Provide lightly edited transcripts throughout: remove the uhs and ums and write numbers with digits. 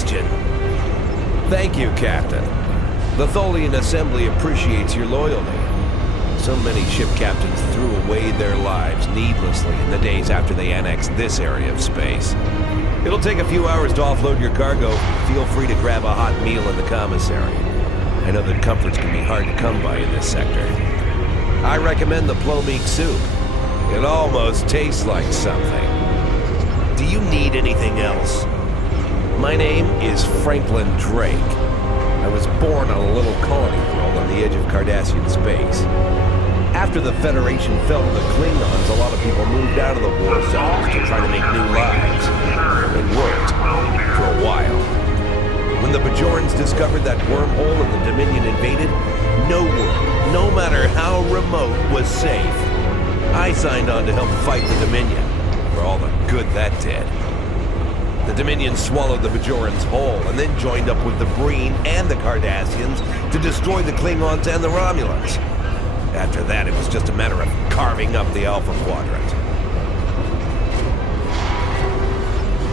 question. Thank you, Captain. The Tholian Assembly appreciates your loyalty. So many ship captains threw away their lives needlessly in the days after they annexed this area of space. It'll take a few hours to offload your cargo. Feel free to grab a hot meal in the commissary. I know that comforts can be hard to come by in this sector. I recommend the plomeek soup. It almost tastes like something. Do you need anything else? My name is Franklin Drake. I was born on a little colony world on the edge of Cardassian space. After the Federation fell to the Klingons, a lot of people moved out of the war zones to try to make new lives. It worked, for a while. When the Bajorans discovered that wormhole and the Dominion invaded, no world, no matter how remote, was safe. I signed on to help fight the Dominion, for all the good that did. The Dominion swallowed the Bajorans whole, and then joined up with the Breen and the Cardassians to destroy the Klingons and the Romulans. After that, it was just a matter of carving up the Alpha Quadrant.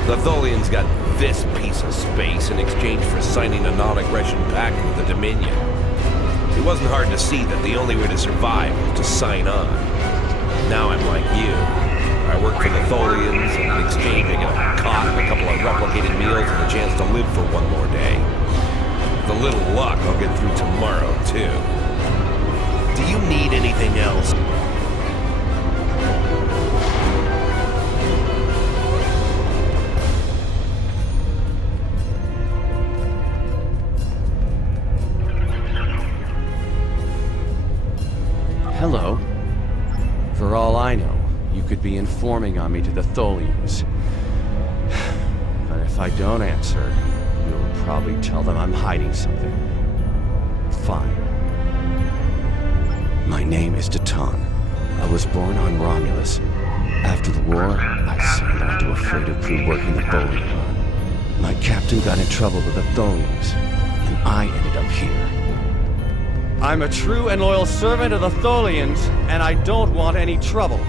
The Tholians got this piece of space in exchange for signing a non-aggression pact with the Dominion. It wasn't hard to see that the only way to survive was to sign on. Now I'm like you. I work for the Tholians, and in exchange I get a cot and a couple of replicated meals and a chance to live for one more day. With a little luck, I'll get through tomorrow, too. Do you need anything else? Hello. For all I know, you could be informing on me to the Tholians. But if I don't answer, you'll probably tell them I'm hiding something. Fine. My name is Datan. I was born on Romulus. After the war, I signed on to a freighter crew working the Tholian run. My captain got in trouble with the Tholians, and I ended up here. I'm a true and loyal servant of the Tholians, and I don't want any trouble.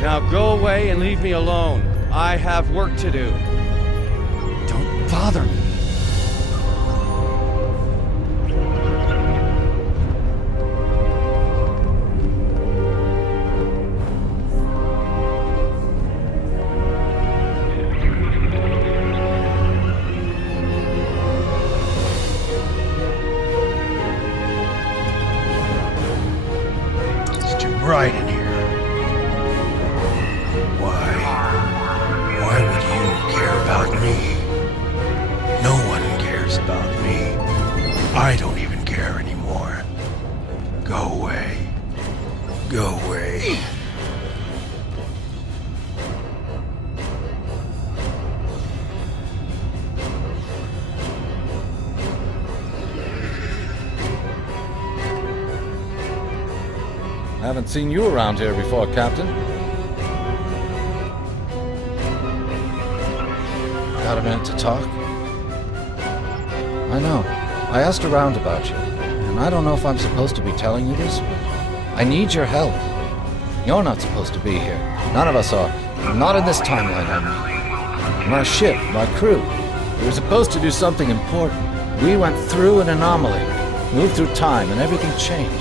Now go away and leave me alone. I have work to do. Don't bother me. Right in here. Why would you care about me? No one cares about me. I don't even care anymore. Go away. Go away. I haven't seen you around here before, Captain. Got a minute to talk? I know. I asked around about you, and I don't know if I'm supposed to be telling you this, but I need your help. You're not supposed to be here. None of us are. Not in this timeline, I mean. My ship, my crew. We were supposed to do something important. We went through an anomaly, moved through time, and everything changed.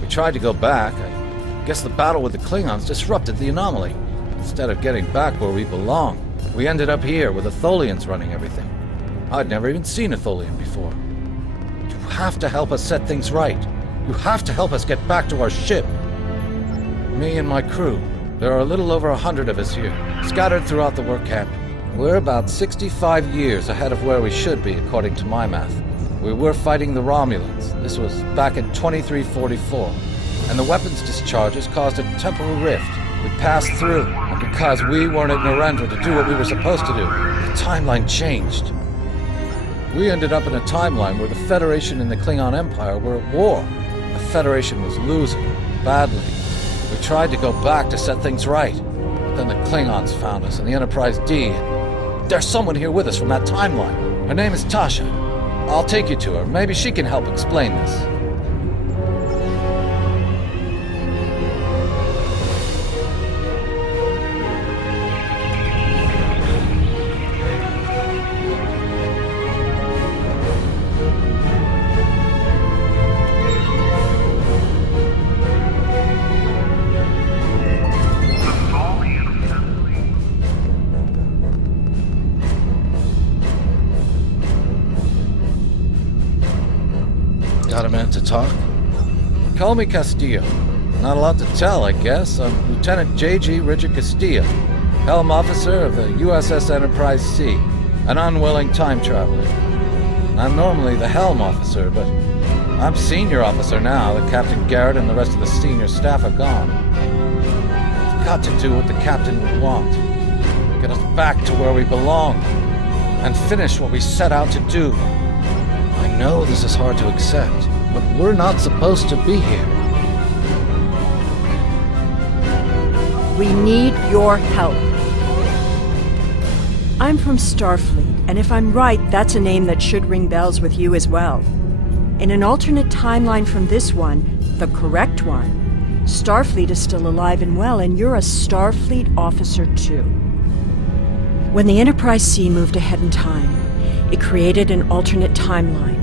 We tried to go back. I guess the battle with the Klingons disrupted the anomaly. Instead of getting back where we belong, we ended up here with the Tholians running everything. I'd never even seen a Tholian before. You have to help us set things right. You have to help us get back to our ship. Me and my crew. There are a little over 100 of us here, scattered throughout the work camp. We're about 65 years ahead of where we should be, according to my math. We were fighting the Romulans. This was back in 2344. And the weapons discharges caused a temporal rift. We passed through, and because we weren't at Narendra to do what we were supposed to do, the timeline changed. We ended up in a timeline where the Federation and the Klingon Empire were at war. The Federation was losing, badly. We tried to go back to set things right. But then the Klingons found us, and the Enterprise D. There's someone here with us from that timeline. Her name is Tasha. I'll take you to her. Maybe she can help explain this. talk? Call me Castillo. Not a lot to tell, I guess. I'm Lieutenant J.G. Richard Castillo, Helm Officer of the USS Enterprise C, an unwilling time traveler. I'm normally the Helm Officer, but I'm Senior Officer now that Captain Garrett and the rest of the senior staff are gone. We've got to do what the Captain would want. Get us back to where we belong, and finish what we set out to do. I know this is hard to accept, but we're not supposed to be here. We need your help. I'm from Starfleet, and if I'm right, that's a name that should ring bells with you as well. In an alternate timeline from this one, the correct one, Starfleet is still alive and well, and you're a Starfleet officer too. When the Enterprise C moved ahead in time, it created an alternate timeline,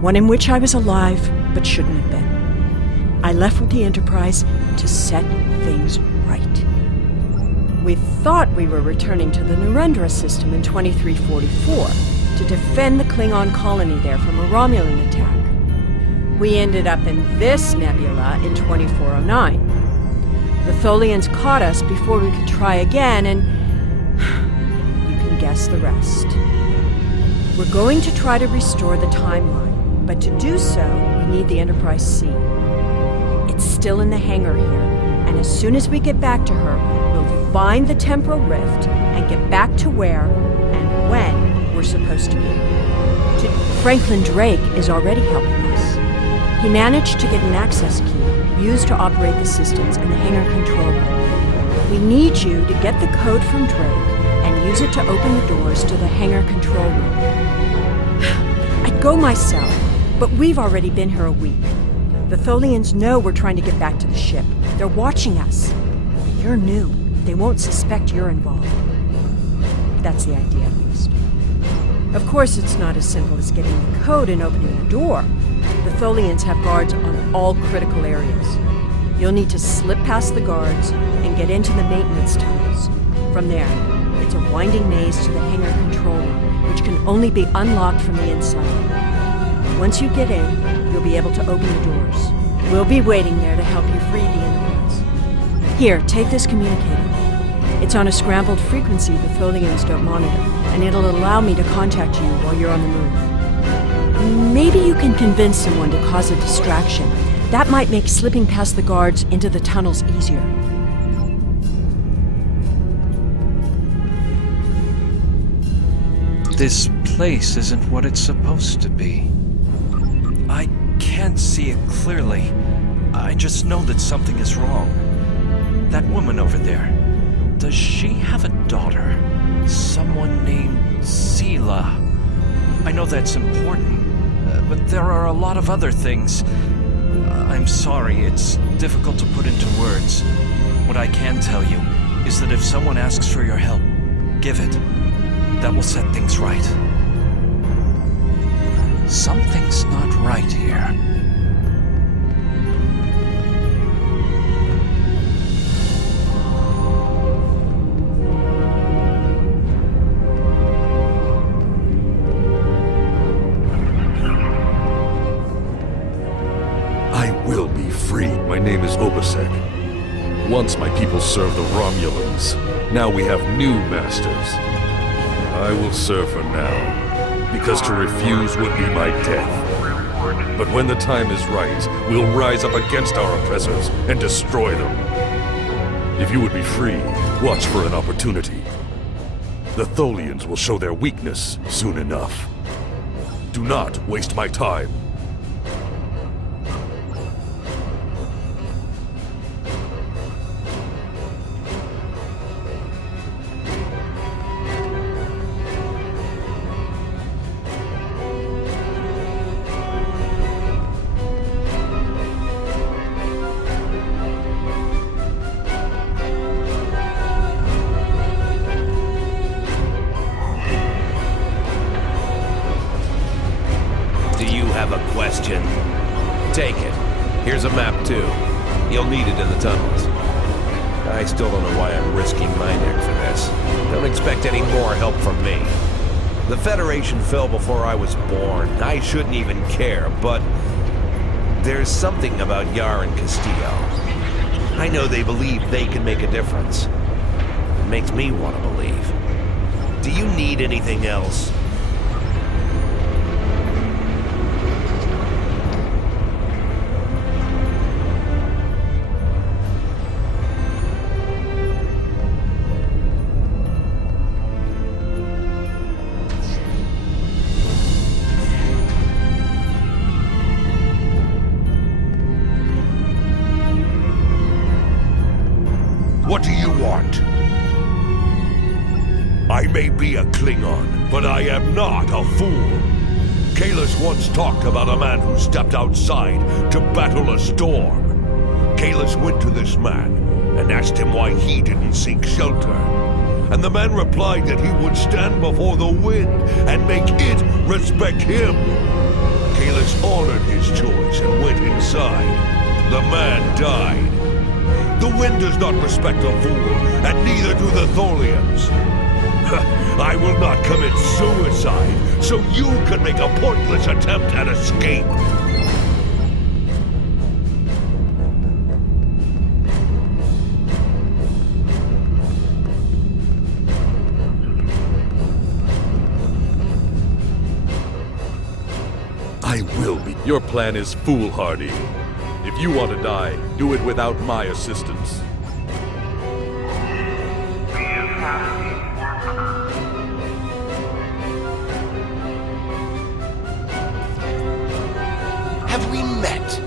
one in which I was alive but shouldn't have been. I left with the Enterprise to set things right. We thought we were returning to the Narendra system in 2344 to defend the Klingon colony there from a Romulan attack. We ended up in this nebula in 2409. The Tholians caught us before we could try again, and you can guess the rest. We're going to try to restore the timeline, but to do so, we need the Enterprise C. It's still in the hangar here, and as soon as we get back to her, we'll find the temporal rift and get back to where and when we're supposed to be. Franklin Drake is already helping us. He managed to get an access key used to operate the systems in the hangar control room. We need you to get the code from Drake and use it to open the doors to the hangar control room. I'd go myself, but we've already been here a week. The Tholians know we're trying to get back to the ship. They're watching us. You're new. They won't suspect you're involved. That's the idea, at least. Of course, it's not as simple as getting the code and opening the door. The Tholians have guards on all critical areas. You'll need to slip past the guards and get into the maintenance tunnels. From there, it's a winding maze to the hangar control room, which can only be unlocked from the inside. Once you get in, you'll be able to open the doors. We'll be waiting there to help you free the Enterprise. Here, take this communicator. It's on a scrambled frequency the Tholians don't monitor, and it'll allow me to contact you while you're on the move. Maybe you can convince someone to cause a distraction. That might make slipping past the guards into the tunnels easier. This place isn't what it's supposed to be. I can't see it clearly. I just know that something is wrong. That woman over there, does she have a daughter? Someone named Sela. I know that's important, but there are a lot of other things. I'm sorry, it's difficult to put into words. What I can tell you is that if someone asks for your help, give it. That will set things right. Something's not right here. I will be free. My name is Obasek. Once my people served the Romulans. Now we have new masters. I will serve for now, because to refuse would be my death. But when the time is right, we'll rise up against our oppressors and destroy them. If you would be free, watch for an opportunity. The Tholians will show their weakness soon enough. Do not waste my time. Have a question? Take it. Here's a map, too. You'll need it in the tunnels. I still don't know why I'm risking my neck for this. Don't expect any more help from me. The Federation fell before I was born. I shouldn't even care, but There's something about Yar and Castillo. I know they believe they can make a difference. It makes me want to believe. Do you need anything else? What do you want? I may be a Klingon, but I am not a fool. Kahless once talked about a man who stepped outside to battle a storm. Kahless went to this man and asked him why he didn't seek shelter. And the man replied that he would stand before the wind and make it respect him. Kahless honored his choice and went inside. The man died. The wind does not respect a fool, and neither do the Tholians. I will not commit suicide, so you can make a pointless attempt at escape. I will be. Your plan is foolhardy. If you want to die, do it without my assistance. Have we met?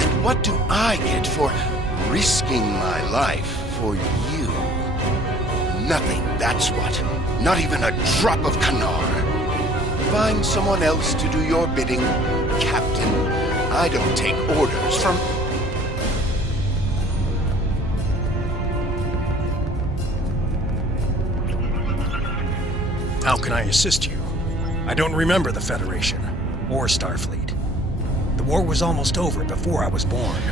And what do I get for risking my life for you? Nothing, that's what. Not even a drop of Kanar. Find someone else to do your bidding, Captain. I don't take orders from... How can I assist you? I don't remember the Federation, or Starfleet. The war was almost over before I was born.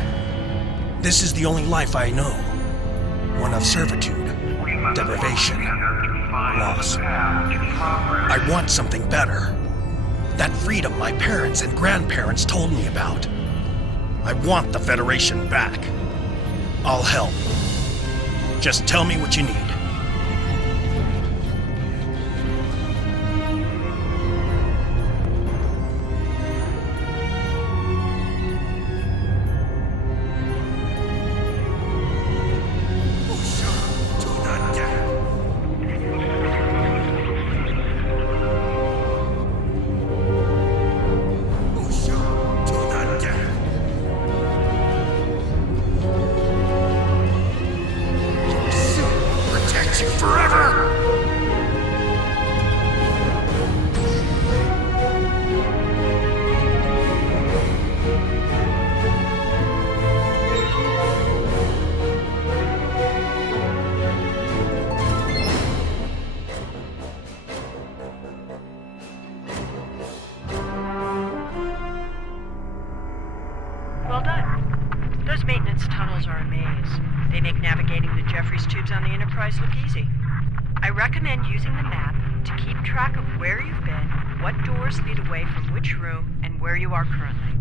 This is the only life I know. One of servitude, deprivation, loss. I want something better. That freedom my parents and grandparents told me about. I want the Federation back. I'll help. Just tell me what you need. Well done. Those maintenance tunnels are a maze. They make navigating the Jeffries tubes on the Enterprise look easy. I recommend using the map to keep track of where you've been, what doors lead away from which room, and where you are currently.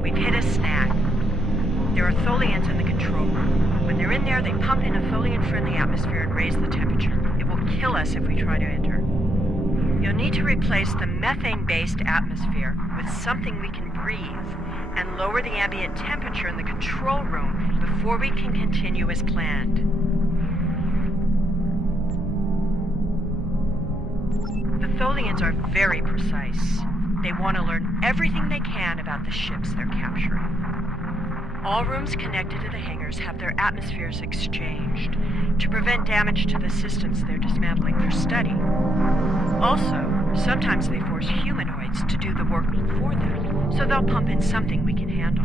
We've hit a snag. There are Tholians in the control room. When they're in there, they pump in a Tholian-friendly atmosphere and raise the temperature. It will kill us if we try to enter. You'll need to replace the methane-based atmosphere with something we can breathe and lower the ambient temperature in the control room before we can continue as planned. The Tholians are very precise. They want to learn everything they can about the ships they're capturing. All rooms connected to the hangars have their atmospheres exchanged to prevent damage to the systems they're dismantling for study. Also, sometimes they force humanoids to do the work for them, so they'll pump in something we can handle.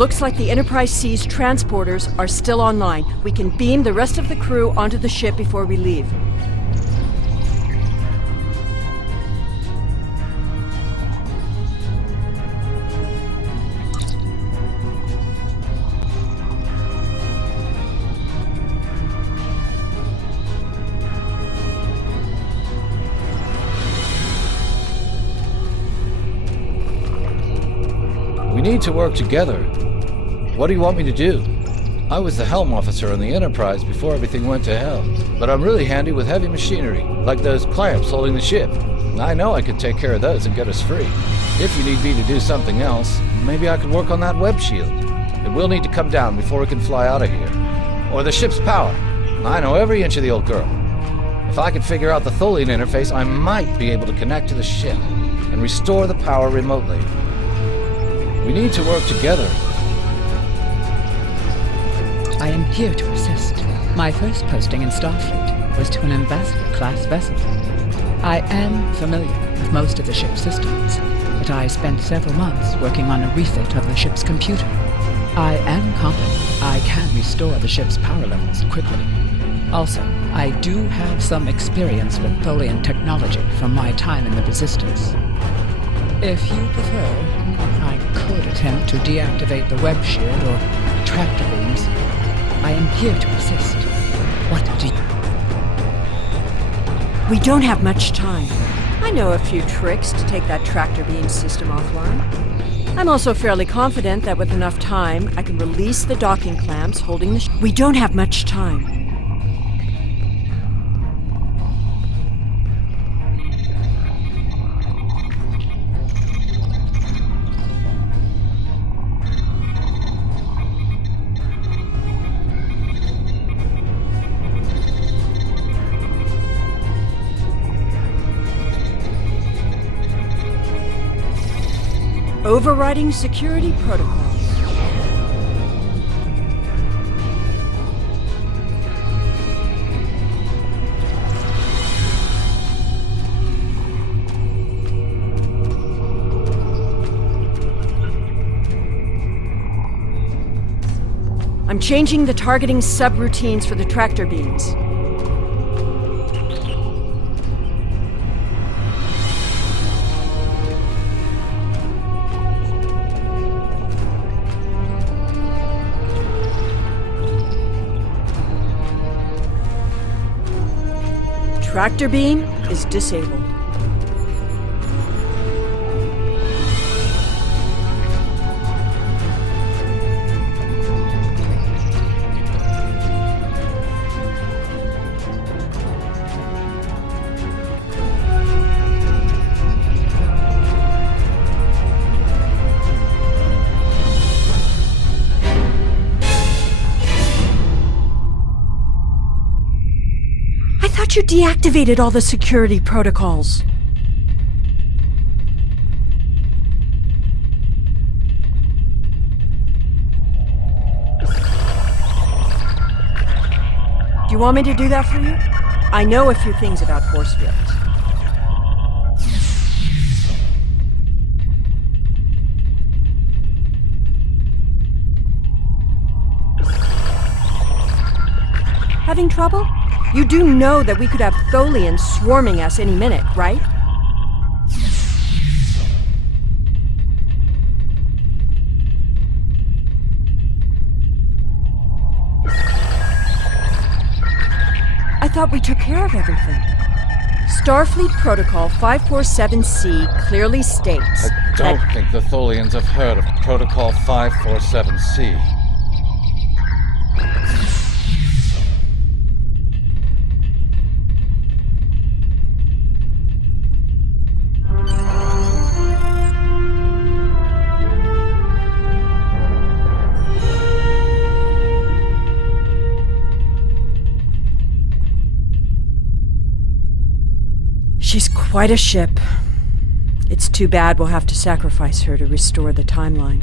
Looks like the Enterprise C's transporters are still online. We can beam the rest of the crew onto the ship before we leave. We need to work together. What do you want me to do? I was the helm officer on the Enterprise before everything went to hell, but I'm really handy with heavy machinery, like those clamps holding the ship. I know I could take care of those and get us free. If you need me to do something else, maybe I could work on that web shield. It will need to come down before we can fly out of here. Or the ship's power. I know every inch of the old girl. If I could figure out the Tholian interface, I might be able to connect to the ship and restore the power remotely. We need to work together. I am here to assist. My first posting in Starfleet was to an ambassador-class vessel. I am familiar with most of the ship's systems, but I spent several months working on a refit of the ship's computer. I am confident I can restore the ship's power levels quickly. Also, I do have some experience with Tholian technology from my time in the Resistance. If you prefer, I could attempt to deactivate the web shield or tractor beams. I am here to assist. What do you... We don't have much time. I know a few tricks to take that tractor beam system offline. I'm also fairly confident that with enough time, I can release the docking clamps holding the We don't have much time. Overriding security protocols. I'm changing the targeting subroutines for the tractor beams. Tractor beam is disabled. You deactivated all the security protocols. Do you want me to do that for you? I know a few things about force fields. Having trouble? You do know that we could have Tholians swarming us any minute, right? I thought we took care of everything. Starfleet Protocol 547C clearly states I don't think the Tholians have heard of Protocol 547C. She's quite a ship. It's too bad we'll have to sacrifice her to restore the timeline.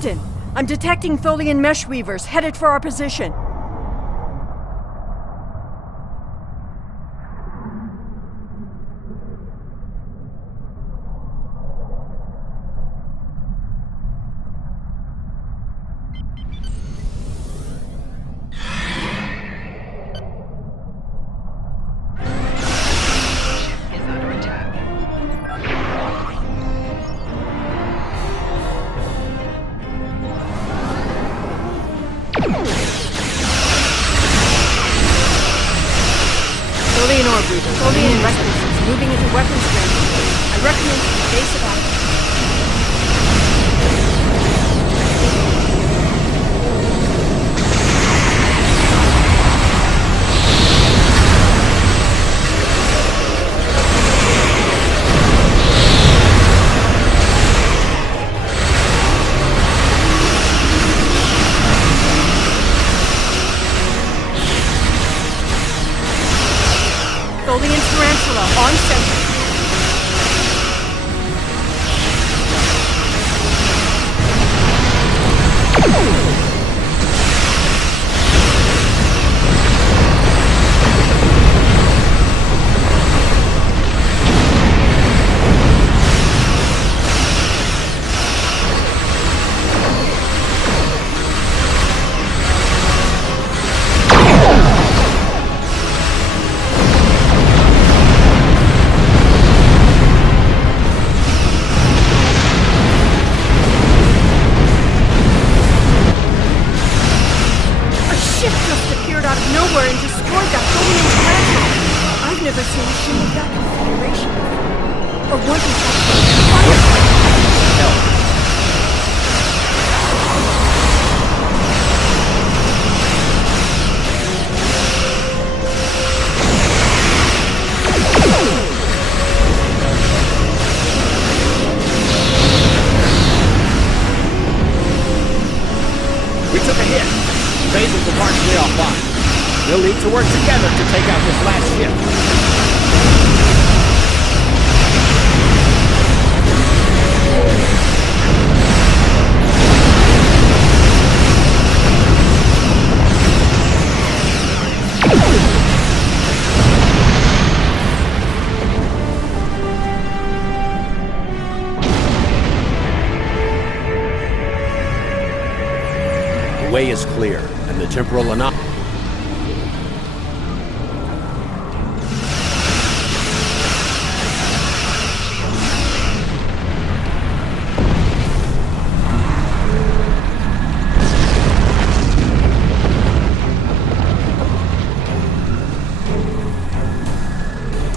Captain, I'm detecting Tholian mesh weavers headed for our position. Is under attack. Tholian orb weaver, Tholian reconnaissance, moving into weapons range. I recommend evasive action. Tholian tarantula on center. Out of nowhere and destroyed that Tholian tarantula. I've never seen a ship of that configuration before. Or one who We took a hit. Phasers were partially offline. We'll need to work together to take out this last ship. The way is clear, and the temporal anomaly.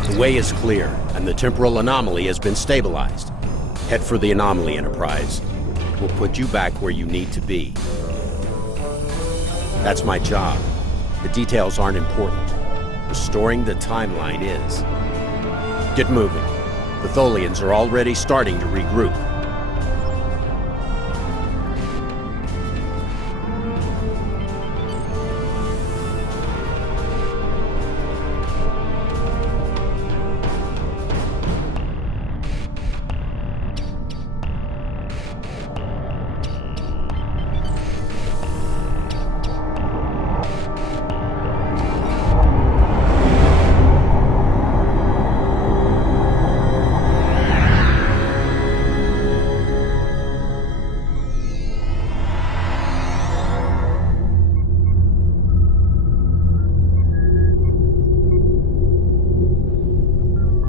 The way is clear, and the temporal anomaly has been stabilized. Head for the anomaly, Enterprise. We'll put you back where you need to be. That's my job. The details aren't important. Restoring the timeline is. Get moving. The Tholians are already starting to regroup.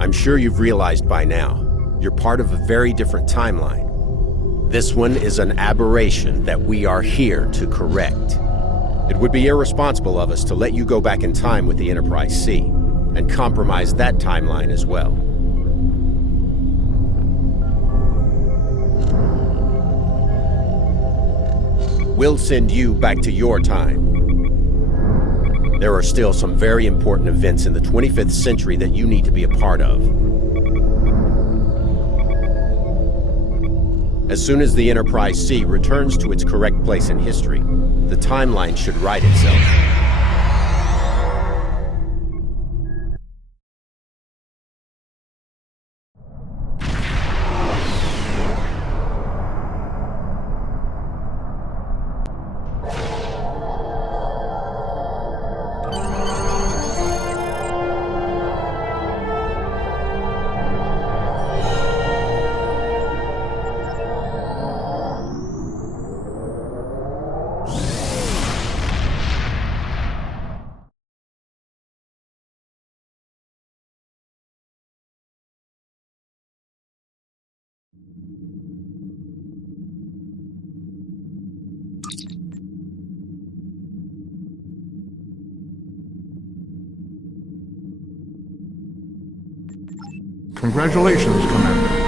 I'm sure you've realized by now, you're part of a very different timeline. This one is an aberration that we are here to correct. It would be irresponsible of us to let you go back in time with the Enterprise C, and compromise that timeline as well. We'll send you back to your time. There are still some very important events in the 25th century that you need to be a part of. As soon as the Enterprise C returns to its correct place in history, the timeline should right itself. Congratulations, Commander.